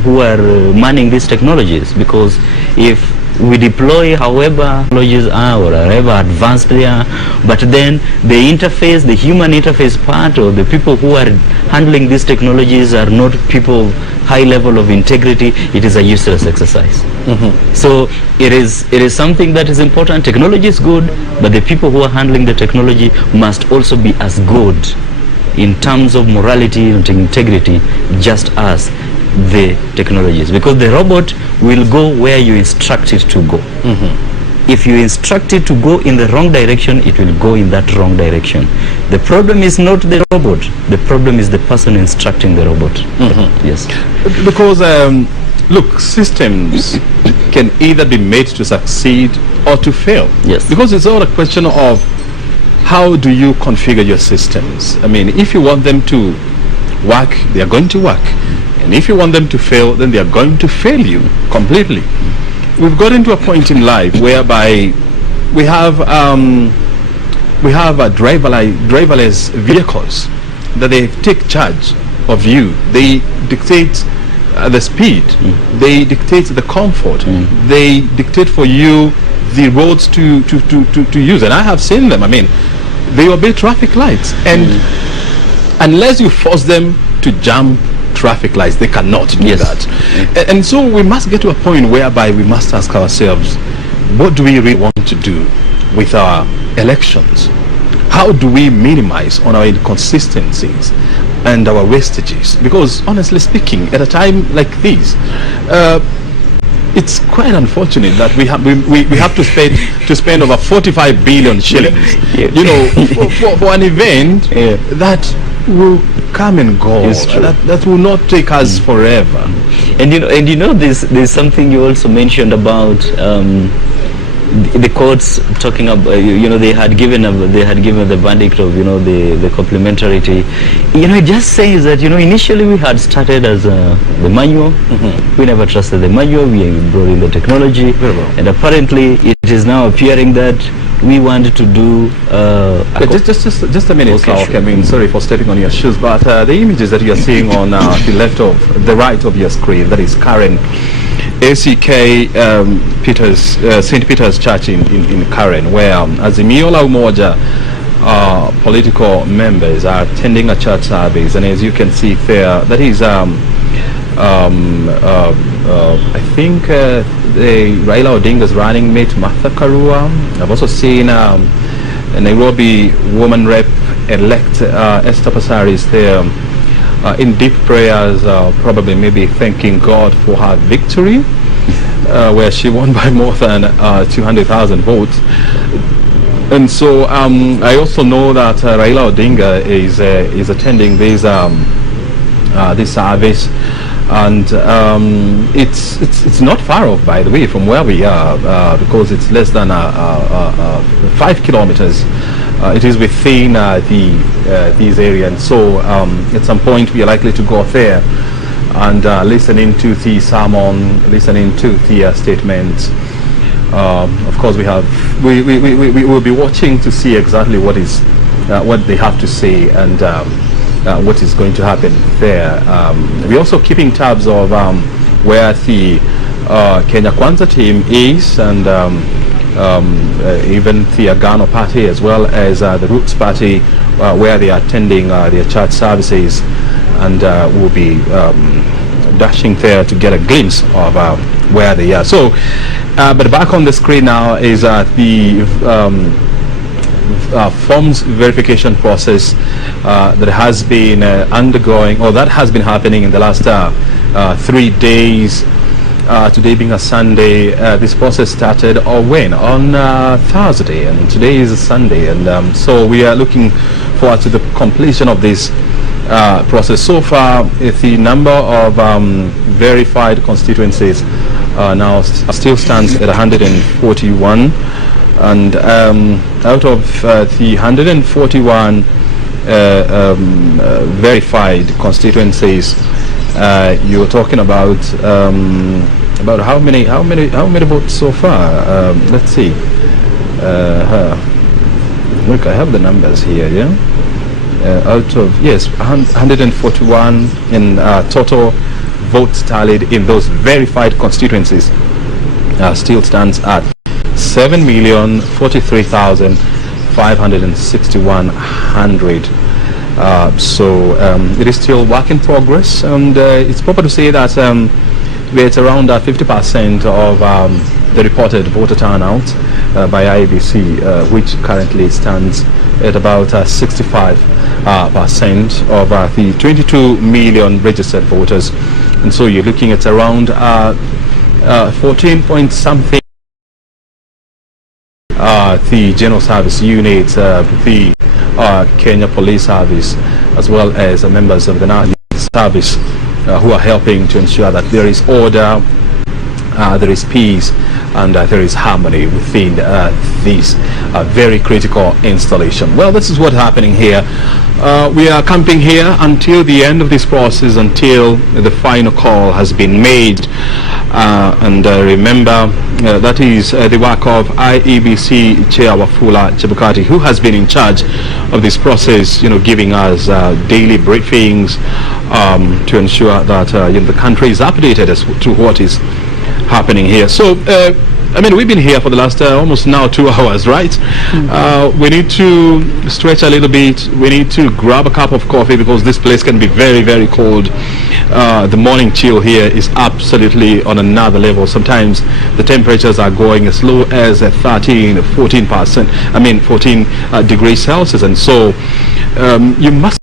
who are manning these technologies, because if we deploy however technologies are or however advanced they are, but then the interface, the human interface part, or the people who are handling these technologies are not people of high level of integrity, it is a useless exercise. So it is something that is important. Technology is good, but the people who are handling the technology must also be as good in terms of morality and integrity just as the technologies, because the robot will go where you instruct it to go. If you instruct it to go in the wrong direction, it will go in that wrong direction. The problem is not the robot, the problem is the person instructing the robot. Yes. Because look, systems can either be made to succeed or to fail. Yes. Because it's all a question of how do you configure your systems. I mean, if you want them to work, they are going to work. And if you want them to fail, then they are going to fail you completely. We've gotten to a point in life whereby we have driverless vehicles that they take charge of you. They dictate the speed. They dictate the comfort. They dictate for you the roads to use. And I have seen them. I mean, they obey traffic lights. And unless you force them to jump traffic lights, they cannot do that. And so we must get to a point whereby we must ask ourselves, what do we really want to do with our elections? How do we minimize on our inconsistencies and our wastages? Because honestly speaking, at a time like this, it's quite unfortunate that we have to spend over 45 billion shillings, you know, for an event that will come and go. That will not take us forever. And you know, there's something you also mentioned about the courts talking about, you know, they had given the verdict of, you know, the complementarity. You know, it just says that, you know, initially we had started as the manual. We never trusted the manual. We brought in the technology, and apparently it is now appearing that we wanted to do just a minute, sure. I mean, sorry for stepping on your shoes, but the images that you are seeing on the right of your screen, that is Karen, ACK St. Peter's Church in Karen, where Azimio la Umoja political members are attending a church service. And as you can see there, that is I think Raila Odinga's running mate Martha Karua. I've also seen Nairobi woman rep elect Esther Passaris there in deep prayers, probably maybe thanking God for her victory, where she won by more than 200,000 votes. And so I also know that Raila Odinga is attending this service. And it's not far off, by the way, from where we are, because it's less than 5 kilometers. It is within this area, and so at some point we are likely to go there and listen into the sermon, listen into the statements. Of course, we will be watching to see exactly what they have to say and what is going to happen there. We're also keeping tabs of where the Kenya Kwanza team is, and even the Agano party, as well as the Roots party, where they are attending their church services, and will be dashing there to get a glimpse of where they are. So, but back on the screen now is the forms verification process that has been undergoing, or that has been happening in the last 3 days. Today being a Sunday, this process started on Thursday, and today is a Sunday, and so we are looking forward to the completion of this process. So far, the number of verified constituencies now still stands at 141, and out of the 141 verified constituencies, you're talking about how many votes so far? Let's see. Look, I have the numbers here. Yeah, out of 141 in total votes tallied in those verified constituencies still stands at 7,043,561. So it is still work in progress, and it's proper to say that it's around 50% of the reported voter turnout by IEBC, which currently stands at about 65% of the 22 million registered voters. And so you're looking at around 14 point something the General Service Unit, the Kenya Police Service, as well as members of the National Service who are helping to ensure that there is order, there is peace, and there is harmony within this very critical installation. Well, this is what's happening here. We are camping here until the end of this process, until the final call has been made. Remember, that is the work of IEBC Chair Wafula Chebukati, who has been in charge of this process, giving us daily briefings to ensure that the country is updated as to what is happening here. So we've been here for the last almost now 2 hours, right? We need to stretch a little bit. We need to grab a cup of coffee because this place can be very, very cold. The morning chill here is absolutely on another level. Sometimes the temperatures are going as low as 14 degrees Celsius, and so you must